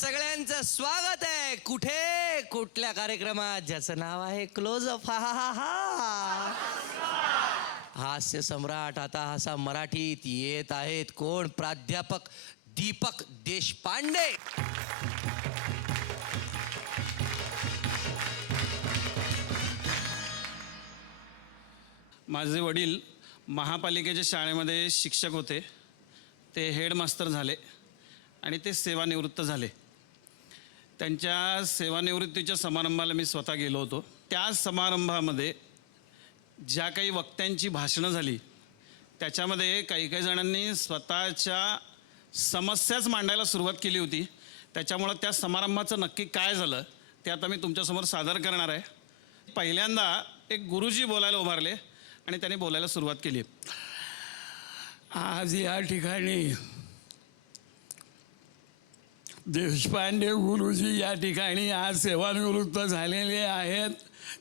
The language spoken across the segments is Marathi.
सगळ्यांचं स्वागत आहे कुठे कुठल्या कार्यक्रमात ज्याचं नाव आहे क्लोज अप. हास्य सम्राट आता हसा मराठीत येत आहेत कोण? प्राध्यापक दीपक देशपांडे. माझे वडील महापालिकेच्या शाळेमध्ये शिक्षक होते. ते हेडमास्टर झाले आणि ते सेवानिवृत्त झाले. त्यांच्या सेवानिवृत्तीच्या समारंभाला मी स्वतः गेलो होतो. त्या समारंभामध्ये ज्या काही वक्त्यांची भाषणं झाली त्याच्यामध्ये काही जणांनी स्वतःच्या समस्याच मांडायला सुरुवात केली होती. त्याच्यामुळं त्या समारंभाचं नक्की काय झालं ते आता मी तुमच्यासमोर सादर करणार आहे. पहिल्यांदा एक गुरुजी बोलायला उभारले आणि त्यांनी बोलायला सुरुवात केली. आज या ठिकाणी देशपांडे गुरुजी या ठिकाणी आज सेवानिवृत्त झालेले आहेत.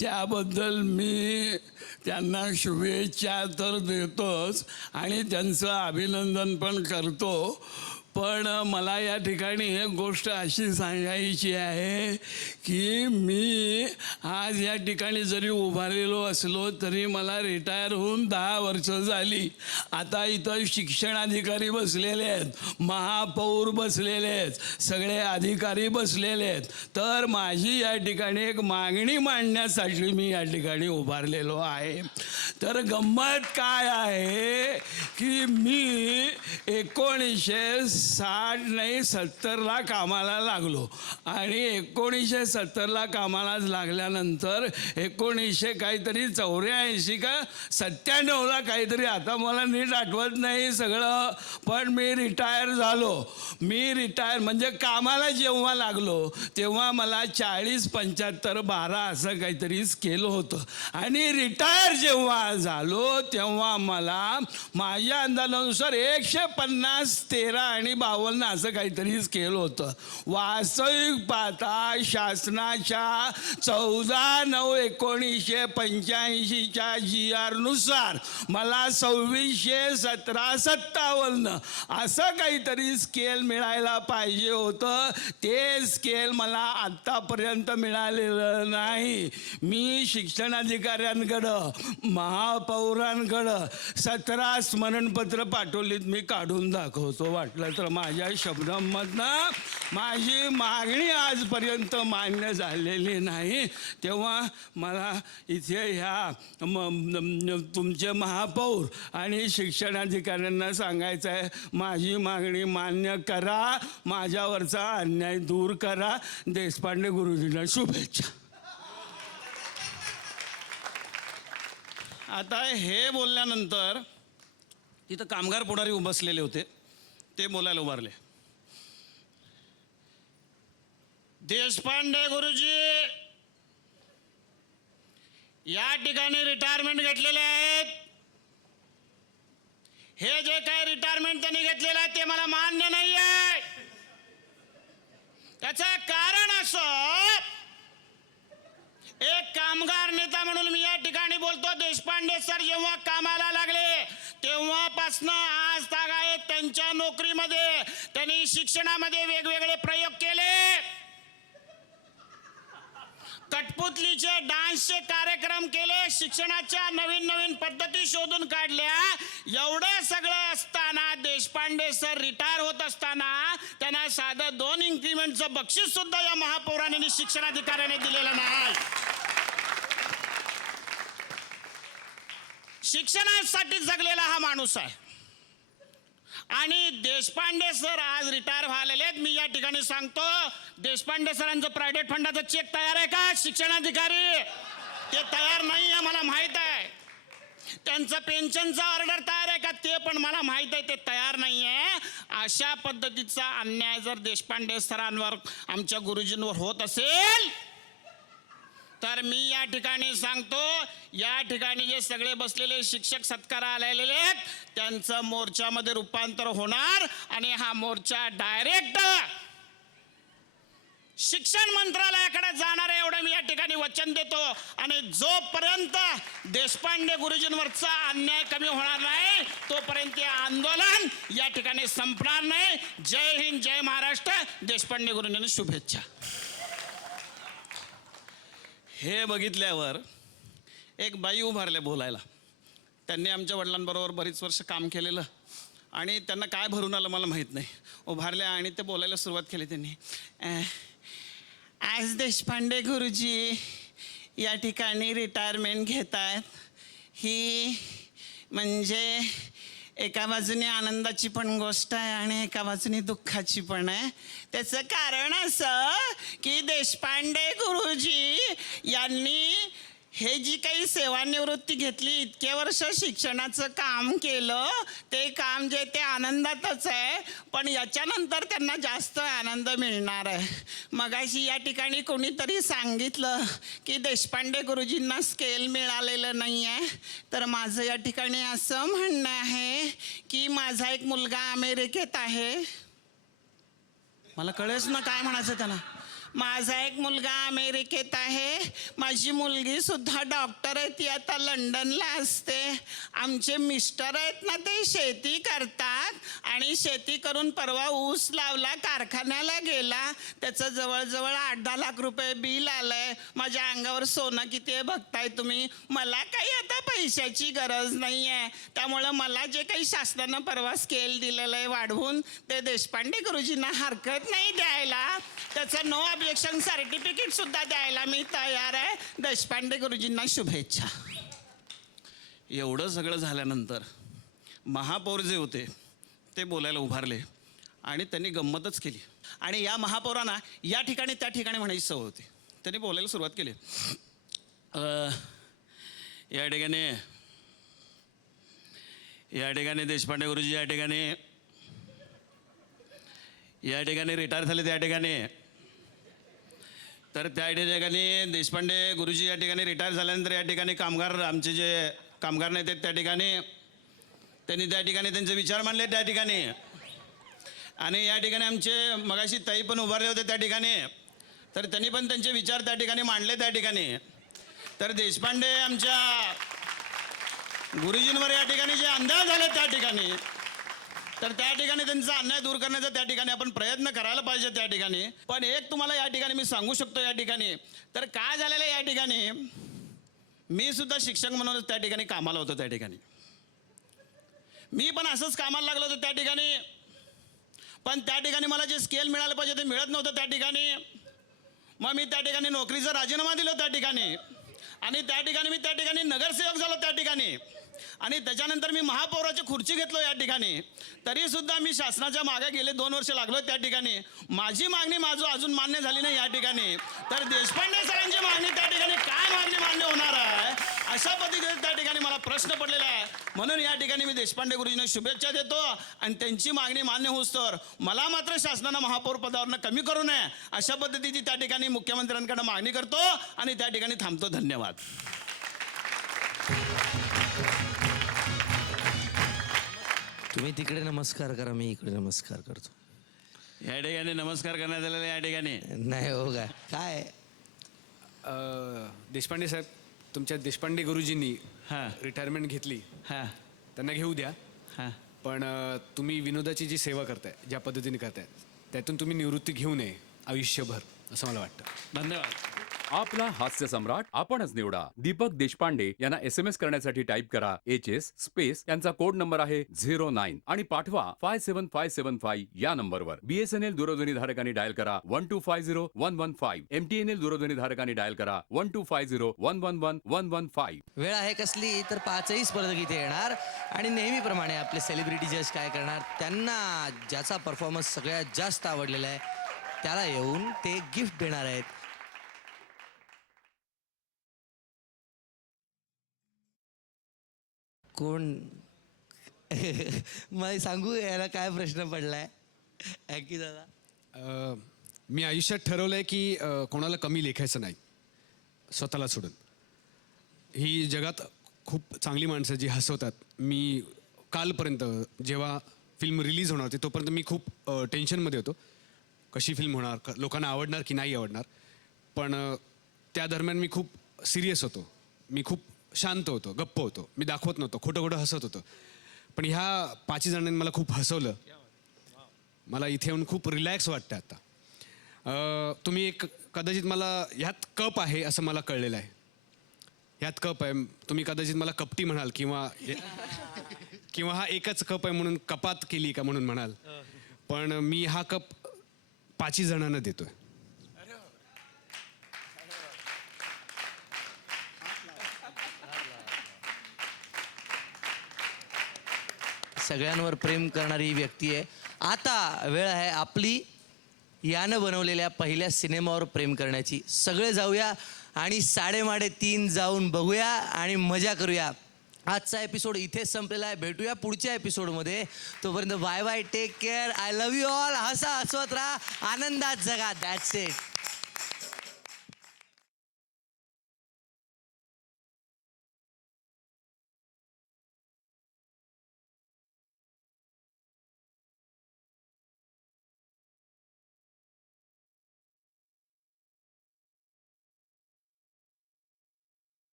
त्याबद्दल मी त्यांना शुभेच्छा तर देतोच आणि त्यांचं अभिनंदन पण करतो. पण मला या ठिकाणी एक गोष्ट अशी सांगायची आहे की मी आज या ठिकाणी जरी उभारलेलो असलो तरी मला रिटायर होऊन 10 वर्ष झाली. आता इथं शिक्षणाधिकारी बसलेले आहेत, महापौर बसलेले आहेत, सगळे अधिकारी बसलेले आहेत. तर माझी या ठिकाणी एक मागणी मांडण्यासाठी मी या ठिकाणी उभारलेलो आहे. तर गंमत काय आहे की मी 1970ला कामाला लागलो आणि 1970ला कामाला लागल्यानंतर 1984 का 97ला काहीतरी, आता मला नीट आठवत नाही सगळं, पण मी रिटायर झालो. मी रिटायर म्हणजे कामाला जेव्हा लागलो तेव्हा मला 40-75-12 असं काहीतरी केलं होतं आणि रिटायर जेव्हा झालो तेव्हा मला माझ्या अंदाजानुसार 150, 13 आणि 52 असं काहीतरी केलं होतं. वास्तविक पाहता शासनाच्या 14/9/1985च्या GR नुसार मला 2617-57 असं काहीतरी स्केल मिळायला पाहिजे होतं. ते स्केल मला आत्तापर्यंत मिळालेलं नाही. मी शिक्षणाधिकाऱ्यांकडं, महापौरांकडं 17 स्मरणपत्र पाठवलीत. मी काढून दाखवतो वाटलं तर. माझ्या शब्दांमधनं माझी मागणी आजपर्यंत मान्य झालेली नाही. तेव्हा मला इथे ह्या तुमचे महापौर आणि शिक्षणाधिकाऱ्यांना सांगायचं आहे, माझी मागणी मान्य करा, माझ्यावरचा अन्याय दूर करा. देशपांडे गुरुजींना शुभेच्छा. आता हे बोलल्यानंतर तिथं कामगार पुढारी बसलेले होते. ते बोलायला उभारले. देशपांडे गुरुजी या ठिकाणी रिटायरमेंट घेतलेले आहेत. हे जे काही रिटायरमेंट त्यांनी घेतलेलं आहे ते मला मान्य नाही आहे. त्याचं कारण असं, एक कामगार नेता म्हणून मी या ठिकाणी बोलतो. देशपांडे सर जेव्हा कामाला लागले तेव्हापासनं आज तागायत त्यांच्या नोकरीमध्ये त्यांनी शिक्षणामध्ये वेगवेगळे प्रयोग केले. कठपुतलीचे डान्सचे कार्यक्रम केले, शिक्षणाच्या नवीन पद्धती शोधून काढल्या. एवढं सगळं असताना देशपांडे सर रिटायर होत असताना त्यांना साधं 2 इन्क्रीमेंटचं बक्षीस सुद्धा या महापौरांनी शिक्षणाधिकाऱ्याने दिलेलं नाही. शिक्षणासाठी जगलेला हा माणूस आहे. आणि देशपांडे सर आज रिटायर व्हायला आहेत. मी या ठिकाणी सांगतो, देशपांडे सरांचं प्रायव्हेट फंडाचा चेक तयार आहे का? शिक्षणाधिकारी ते तयार नाही आहे, मला माहीत आहे. त्यांचं पेन्शनचा ऑर्डर तयार आहे का? ते पण मला माहीत आहे, ते तयार नाही आहे. अशा पद्धतीचा अन्याय जर देशपांडे सरांवर, आमच्या गुरुजींवर होत असेल तर मी या ठिकाणी सांगतो, या ठिकाणी जे सगळे बसलेले शिक्षक सत्काराला आलेले आहेत त्यांचं मोर्चामध्ये रूपांतर होणार आणि हा मोर्चा डायरेक्ट शिक्षण मंत्रालयाकडे जाणार आहे एवढं मी या ठिकाणी वचन देतो. आणि जोपर्यंत देशपांडे गुरुजींवरचा अन्याय कमी होणार नाही तोपर्यंत हे आंदोलन या ठिकाणी संपणार नाही. जय हिंद, जय महाराष्ट्र. देशपांडे गुरुजींना शुभेच्छा. हे बघितल्यावर एक बाई उभारल्या बोलायला. त्यांनी आमच्या वडिलांबरोबर बरीच वर्ष काम केलेलं आणि त्यांना काय भरून आलं मला माहीत नाही. उभारल्या आणि ते बोलायला सुरुवात केली त्यांनी. आज देशपांडे गुरुजी या ठिकाणी रिटायरमेंट घेत आहेत. ही म्हणजे एका बाजूने आनंदाची पण गोष्ट आहे आणि एका बाजूने दुःखाची पण आहे. त्याचं कारण असं की देशपांडे गुरुजी यांनी हे जी काही सेवानिवृत्ती घेतली, इतके वर्ष शिक्षणाचं काम केलं, ते काम जे ते आनंदातच आहे, पण याच्यानंतर त्यांना जास्त आनंद मिळणार आहे. मगाशी या ठिकाणी कोणीतरी सांगितलं की देशपांडे गुरुजींना स्केल मिळालेलं नाही आहे. तर माझं या ठिकाणी असं म्हणणं आहे की माझा एक मुलगा अमेरिकेत आहे. मला कळेच ना काय म्हणायचं त्याला. माझा एक मुलगा अमेरिकेत आहे. माझी मुलगी सुद्धा डॉक्टर आहे, ती आता लंडनला असते. आमचे मिस्टर आहेत ना ते शेती करतात आणि शेती करून परवा ऊस लावला, कारखान्याला गेला. त्याचं जवळजवळ 8-10 लाख रुपये बिल आलंय. माझ्या अंगावर सोनं किती आहे बघताय तुम्ही. मला काही आता पैशाची गरज नाही आहे. त्यामुळं मला जे काही शासनानं परवा स्केल दिलेलं आहे वाढवून, ते देशपांडे गुरुजींना हरकत नाही द्यायला. त्याचं नो ऑब्जेक्शन सर्टिफिकेट सुद्धा द्यायला मी तयार आहे. देशपांडे गुरुजींना शुभेच्छा. एवढं सगळं झाल्यानंतर महापौर जे होते ते बोलायला उभारले आणि त्यांनी गंमतच केली. आणि या महापौरांना या ठिकाणी त्या ठिकाणी म्हणायची सवय होती. त्यांनी बोलायला सुरुवात केली. या ठिकाणी देशपांडे गुरुजी या ठिकाणी रिटायर झाले. त्या ठिकाणी देशपांडे गुरुजी या ठिकाणी रिटायर झाल्यानंतर या ठिकाणी आमचे जे कामगार नेते आहेत त्या ठिकाणी त्यांनी त्या ठिकाणी त्यांचे विचार मांडले त्या ठिकाणी. आणि या ठिकाणी आमचे मगाशी ताई पण उभारले होते त्या ठिकाणी, तर त्यांनी पण त्यांचे विचार त्या ठिकाणी मांडले त्या ठिकाणी. तर देशपांडे आमच्या गुरुजींवर या ठिकाणी जे अन्याय झाले त्या ठिकाणी, तर त्या ठिकाणी त्यांचा अन्याय दूर करण्याचा त्या ठिकाणी आपण प्रयत्न करायला पाहिजे त्या ठिकाणी. पण एक तुम्हाला या ठिकाणी मी सांगू शकतो या ठिकाणी, तर काय झालेलं या ठिकाणी, मी सुद्धा शिक्षक म्हणूनच त्या ठिकाणी कामाला होतो. त्या ठिकाणी मी पण असंच कामाला लागलो होतो त्या ठिकाणी. पण त्या ठिकाणी मला जे स्केल मिळालं पाहिजे ते मिळत नव्हतं त्या ठिकाणी. मग मी त्या ठिकाणी नोकरीचा राजीनामा दिला त्या ठिकाणी. आणि त्या ठिकाणी मी त्या ठिकाणी नगरसेवक झालो त्या ठिकाणी. आणि त्याच्यानंतर मी महापौराची खुर्ची घेतलो या ठिकाणी. तरीसुद्धा मी शासनाच्या मागे गेले 2 वर्ष लागलो त्या ठिकाणी. माझी मागणी अजून मान्य झाली नाही या ठिकाणी. तर देशपांडे सरांची मागणी त्या ठिकाणी काय मागणी मान्य होणार आहे अशा पद्धतीने त्या ठिकाणी मला प्रश्न पडलेला आहे. म्हणून या ठिकाणी मी देशपांडे गुरुजींना शुभेच्छा देतो. आणि त्यांची मागणी मान्य होऊस तर मला मात्र शासनानं महापौर पदावरनं कमी करू नये अशा पद्धतीची त्या ठिकाणी मुख्यमंत्र्यांकडे मागणी करतो आणि त्या ठिकाणी थांबतो. धन्यवाद. तुम्ही तिकडे नमस्कार करा, मी इकडे नमस्कार करतो. या ठिकाणी नमस्कार करण्यात आलेला या ठिकाणी नाही हो काय देशपांडे साहेब, तुमच्या देशपांडे गुरुजींनी हां रिटायरमेंट घेतली, हां त्यांना घेऊ द्या. हां पण तुम्ही विनोदाची जी सेवा करताय, ज्या पद्धतीने करताय, त्यातून तुम्ही निवृत्ती घेऊ नये आयुष्यभर असं मला वाटतं. धन्यवाद. आपला हास्य सम्राट आपणच निवडा. दीपक देशपांडे यांना SMS करण्यासाठी टाईप करा HS स्पेस यांचा कोड नंबर आहे 09 आणि पाठवा 57575 या नंबरवर. BSNL दूरध्वनी धारकांनी डायल करा 1250115. MTNL दूरध्वनी धारकांनी डायल करा 1250111 वेळ आहे कसली तर 5ही स्पर्धक इथे येणार आणि नेहमीप्रमाणे आपले सेलिब्रिटी जज काय करणार, त्यांना ज्याचा परफॉर्मन्स सगळ्यात जास्त आवडलेला आहे त्याला येऊन ते गिफ्ट देणार आहेत. कोण मला सांगू याला काय प्रश्न पडलाय की दादा? मी आयुष्यात ठरवलंय की कोणाला कमी लेखायचं नाही, स्वतःला सोडून. ही जगात खूप चांगली माणसं जी हसवतात. मी कालपर्यंत जेव्हा फिल्म रिलीज होणार होती तोपर्यंत मी खूप टेन्शनमध्ये होतो. कशी फिल्म होणार, लोकांना आवडणार की नाही आवडणार. पण त्या दरम्यान मी खूप सिरियस होतो, मी खूप शांत होतो, गप्प होतो, मी दाखवत नव्हतो, खोटं खोटं हसत होतो. पण ह्या 5 जणांनी मला खूप हसवलं. मला इथे येऊन खूप रिलॅक्स वाटतं आता. तुम्ही एक कदाचित मला ह्यात कप आहे असं मला कळलेलं आहे. ह्यात कप आहे, तुम्ही कदाचित मला कपटी म्हणाल किंवा हा एकच कप आहे म्हणून कपात केली का म्हणून म्हणाल. पण मी हा कप 5 जणांना देतोय. सगळ्यांवर प्रेम करणारी व्यक्ती आहे. आता वेळ आहे आपली यानं बनवलेल्या पहिल्या सिनेमावर प्रेम करण्याची. सगळे जाऊया आणि 3:30 जाऊन बघूया आणि मजा करूया. आजचा एपिसोड इथेच संपलेला आहे. भेटूया पुढच्या एपिसोडमध्ये. तोपर्यंत bye bye, take care, I love you all. हसा, हसवत राहा, आनंदात जगा. That's it.